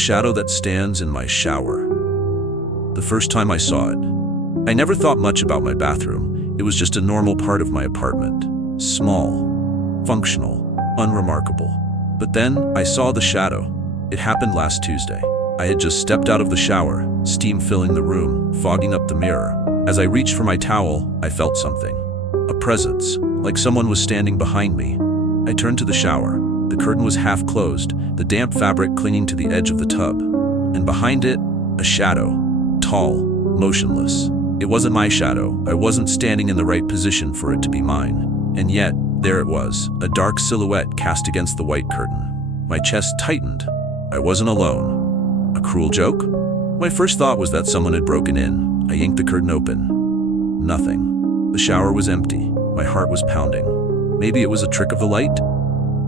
shadow that stands in my shower. The first time I saw it, I never thought much about my bathroom. It was just a normal part of my apartment. Small, functional, unremarkable. But then I saw the shadow. It happened last Tuesday. I had just stepped out of the shower, steam filling the room, fogging up the mirror. As I reached for my towel, I felt something. A presence, like someone was standing behind me. I turned to the shower. The curtain was half closed, the damp fabric clinging to the edge of the tub. And behind it, a shadow. Tall, motionless. It wasn't my shadow. I wasn't standing in the right position for it to be mine. And yet, there it was, a dark silhouette cast against the white curtain. My chest tightened. I wasn't alone. A cruel joke? My first thought was that someone had broken in. I yanked the curtain open. Nothing. The shower was empty. My heart was pounding. Maybe it was a trick of the light?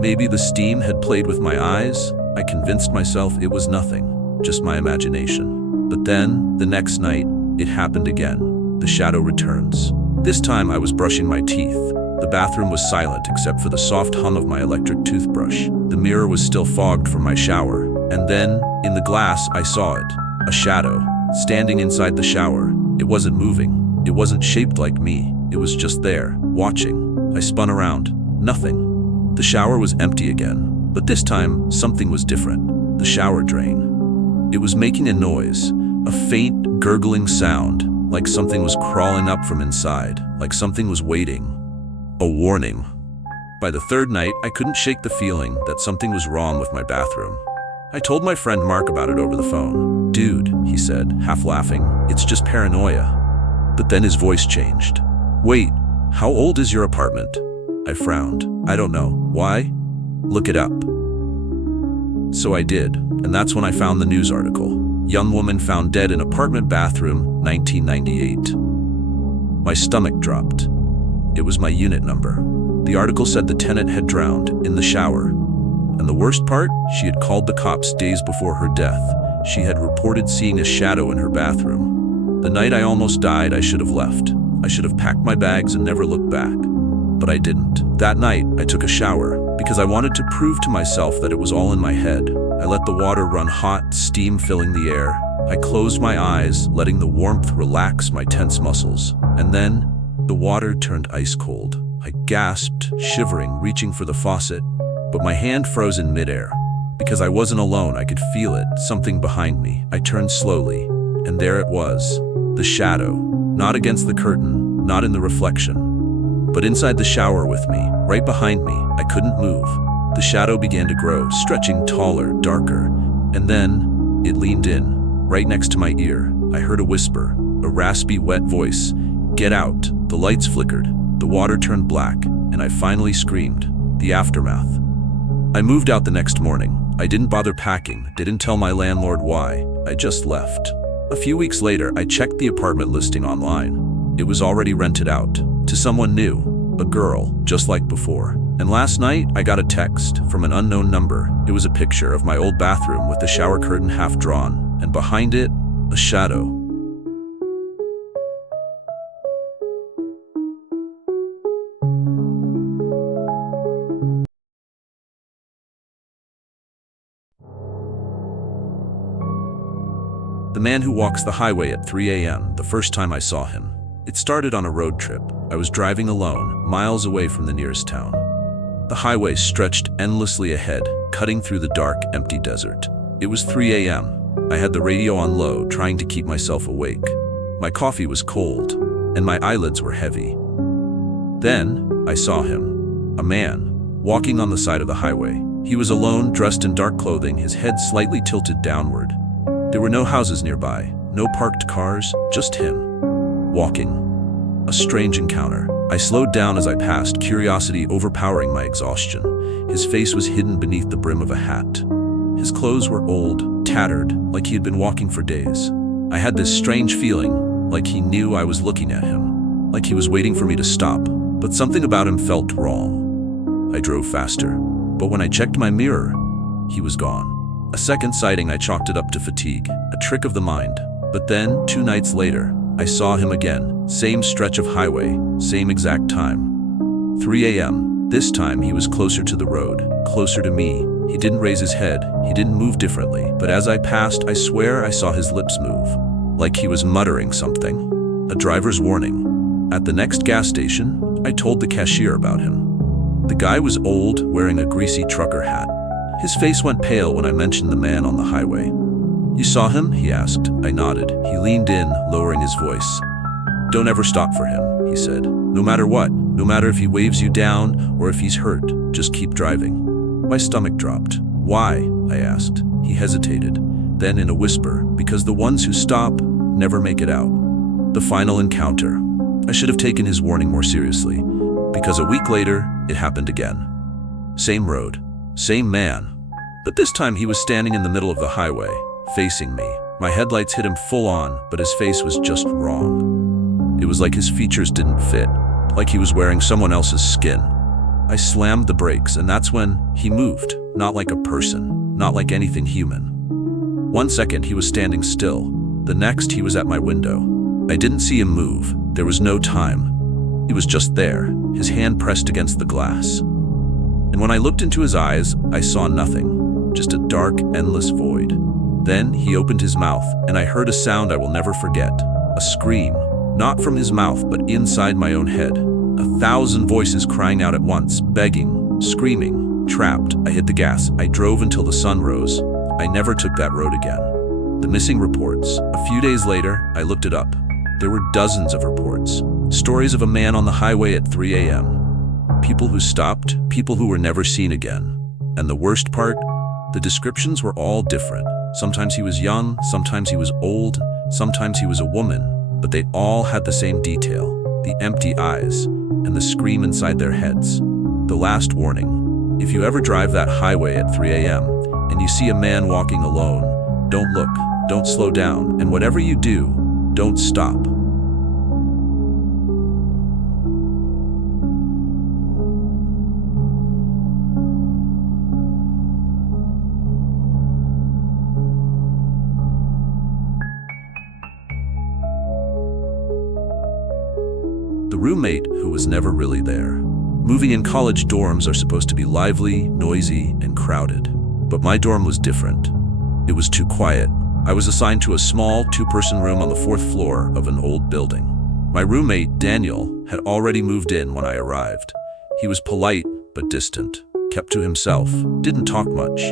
Maybe the steam had played with my eyes? I convinced myself it was nothing, just my imagination. But then, the next night, it happened again. The shadow returns. This time I was brushing my teeth. The bathroom was silent except for the soft hum of my electric toothbrush. The mirror was still fogged from my shower. And then, in the glass, I saw it. A shadow, standing inside the shower. It wasn't moving. It wasn't shaped like me. It was just there, watching. I spun around. Nothing. The shower was empty again. But this time, something was different. The shower drain. It was making a noise. A faint, gurgling sound, like something was crawling up from inside, like something was waiting. A warning. By the third night, I couldn't shake the feeling that something was wrong with my bathroom. I told my friend Mark about it over the phone. "Dude," he said, half laughing, "it's just paranoia." But then his voice changed. "Wait, how old is your apartment?" I frowned. "I don't know." "Why?" "Look it up." So I did, and that's when I found the news article. Young woman found dead in apartment bathroom, 1998. My stomach dropped. It was my unit number. The article said the tenant had drowned in the shower. And the worst part, she had called the cops days before her death. She had reported seeing a shadow in her bathroom. The night I almost died, I should have left. I should have packed my bags and never looked back. But I didn't. That night, I took a shower because I wanted to prove to myself that it was all in my head. I let the water run hot, steam filling the air. I closed my eyes, letting the warmth relax my tense muscles. And then, the water turned ice cold. I gasped, shivering, reaching for the faucet, but my hand froze in midair. Because I wasn't alone, I could feel it, something behind me. I turned slowly, and there it was. The shadow. Not against the curtain, not in the reflection, but inside the shower with me, right behind me. I couldn't move. The shadow began to grow, stretching taller, darker, and then it leaned in, right next to my ear. I heard a whisper, a raspy, wet voice. "Get out." The lights flickered, the water turned black, and I finally screamed. The aftermath. I moved out the next morning. I didn't bother packing, didn't tell my landlord why. I just left. A few weeks later, I checked the apartment listing online. It was already rented out to someone new, a girl, just like before. And last night, I got a text from an unknown number. It was a picture of my old bathroom with the shower curtain half drawn, and behind it, a shadow. The man who walks the highway at 3 a.m., the first time I saw him. It started on a road trip. I was driving alone, miles away from the nearest town. The highway stretched endlessly ahead, cutting through the dark, empty desert. It was 3 a.m. I had the radio on low, trying to keep myself awake. My coffee was cold, and my eyelids were heavy. Then, I saw him. A man, walking on the side of the highway. He was alone, dressed in dark clothing, his head slightly tilted downward. There were no houses nearby, no parked cars, just him. Walking. A strange encounter. I slowed down as I passed, curiosity overpowering my exhaustion. His face was hidden beneath the brim of a hat. His clothes were old, tattered, like he had been walking for days. I had this strange feeling, like he knew I was looking at him, like he was waiting for me to stop, but something about him felt wrong. I drove faster, but when I checked my mirror, he was gone. A second sighting, I chalked it up to fatigue, a trick of the mind. But then, 2 nights later, I saw him again. Same stretch of highway, same exact time. 3 a.m. This time he was closer to the road, closer to me. He didn't raise his head, he didn't move differently, but as I passed, I swear I saw his lips move, like he was muttering something. A driver's warning. At the next gas station, I told the cashier about him. The guy was old, wearing a greasy trucker hat. His face went pale when I mentioned the man on the highway. "You saw him?" he asked. I nodded. He leaned in, lowering his voice. "Don't ever stop for him," he said. "No matter what, no matter if he waves you down or if he's hurt, just keep driving." My stomach dropped. "Why?" I asked. He hesitated. Then in a whisper, "Because the ones who stop never make it out." The final encounter. I should have taken his warning more seriously, because a week later, it happened again. Same road, same man. But this time he was standing in the middle of the highway, facing me. My headlights hit him full on, but his face was just wrong. It was like his features didn't fit, like he was wearing someone else's skin. I slammed the brakes, and that's when he moved, not like a person, not like anything human. 1 second he was standing still, the next he was at my window. I didn't see him move, there was no time. He was just there, his hand pressed against the glass. And when I looked into his eyes, I saw nothing, just a dark, endless void. Then he opened his mouth, and I heard a sound I will never forget, a scream, not from his mouth, but inside my own head. 1,000 voices crying out at once, begging, screaming, trapped. I hit the gas. I drove until the sun rose. I never took that road again. The missing reports. A few days later, I looked it up. There were dozens of reports. Stories of a man on the highway at 3 a.m. People who stopped, people who were never seen again. And the worst part? The descriptions were all different. Sometimes he was young, sometimes he was old, sometimes he was a woman, but they all had the same detail, the empty eyes, and the scream inside their heads. The last warning. If you ever drive that highway at 3 a.m. and you see a man walking alone, don't look, don't slow down, and whatever you do, don't stop. The roommate who was never really there. Moving in college dorms are supposed to be lively, noisy, and crowded. But my dorm was different. It was too quiet. I was assigned to a small, 2-person room on the 4th floor of an old building. My roommate, Daniel, had already moved in when I arrived. He was polite, but distant, kept to himself, didn't talk much.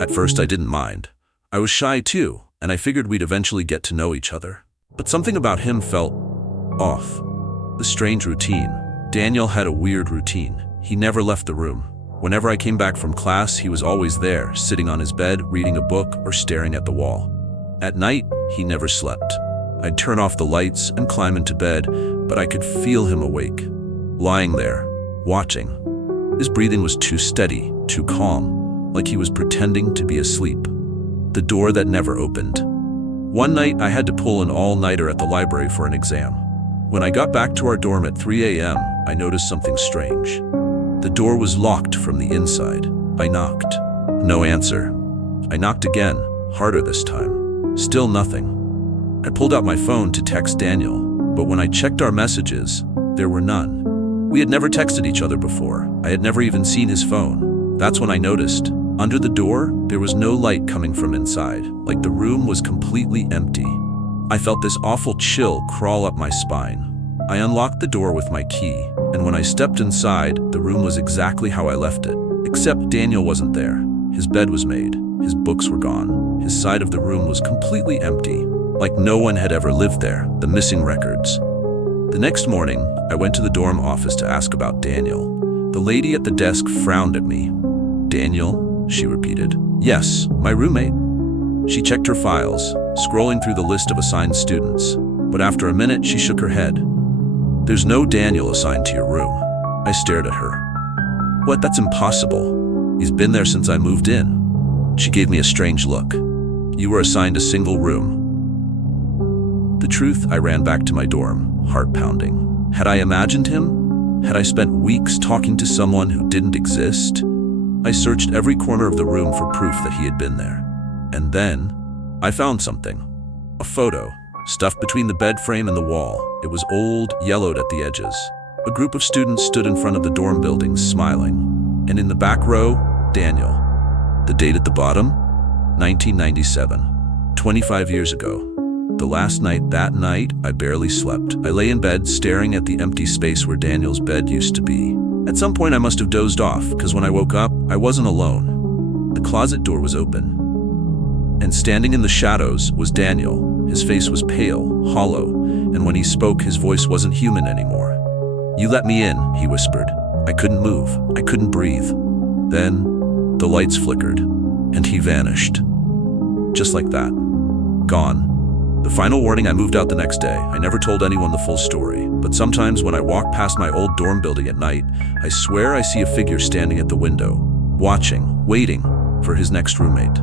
At first I didn't mind. I was shy too, and I figured we'd eventually get to know each other. But something about him felt off. The strange routine. Daniel had a weird routine. He never left the room. Whenever I came back from class, he was always there, sitting on his bed, reading a book, or staring at the wall. At night, he never slept. I'd turn off the lights and climb into bed, but I could feel him awake, lying there, watching. His breathing was too steady, too calm, like he was pretending to be asleep. The door that never opened. One night, I had to pull an all-nighter at the library for an exam. When I got back to our dorm at 3 a.m., I noticed something strange. The door was locked from the inside. I knocked. No answer. I knocked again, harder this time. Still nothing. I pulled out my phone to text Daniel, but when I checked our messages, there were none. We had never texted each other before. I had never even seen his phone. That's when I noticed. Under the door, there was no light coming from inside, like the room was completely empty. I felt this awful chill crawl up my spine. I unlocked the door with my key, and when I stepped inside, the room was exactly how I left it. Except Daniel wasn't there. His bed was made. His books were gone. His side of the room was completely empty, like no one had ever lived there. The missing records. The next morning, I went to the dorm office to ask about Daniel. The lady at the desk frowned at me. "Daniel?" she repeated. "Yes, my roommate." She checked her files, scrolling through the list of assigned students, but after a minute she shook her head. "There's no Daniel assigned to your room." I stared at her. "What? That's impossible. He's been there since I moved in." She gave me a strange look. "You were assigned a single room." The truth, I ran back to my dorm, heart pounding. Had I imagined him? Had I spent weeks talking to someone who didn't exist? I searched every corner of the room for proof that he had been there. And then, I found something. A photo, stuffed between the bed frame and the wall. It was old, yellowed at the edges, A group of students stood in front of the dorm buildings, smiling. And in the back row, Daniel. The date at the bottom? 1997. 25 years ago. The last night, that night, I barely slept. I lay in bed, staring at the empty space where Daniel's bed used to be. At some point, I must have dozed off, because when I woke up, I wasn't alone. The closet door was open. And standing in the shadows was Daniel. His face was pale, hollow, and when he spoke, his voice wasn't human anymore. "You let me in," he whispered. I couldn't move. I couldn't breathe. Then, the lights flickered, and he vanished. Just like that. Gone. The final warning, I moved out the next day. I never told anyone the full story, but sometimes when I walk past my old dorm building at night, I swear I see a figure standing at the window, watching, waiting for his next roommate.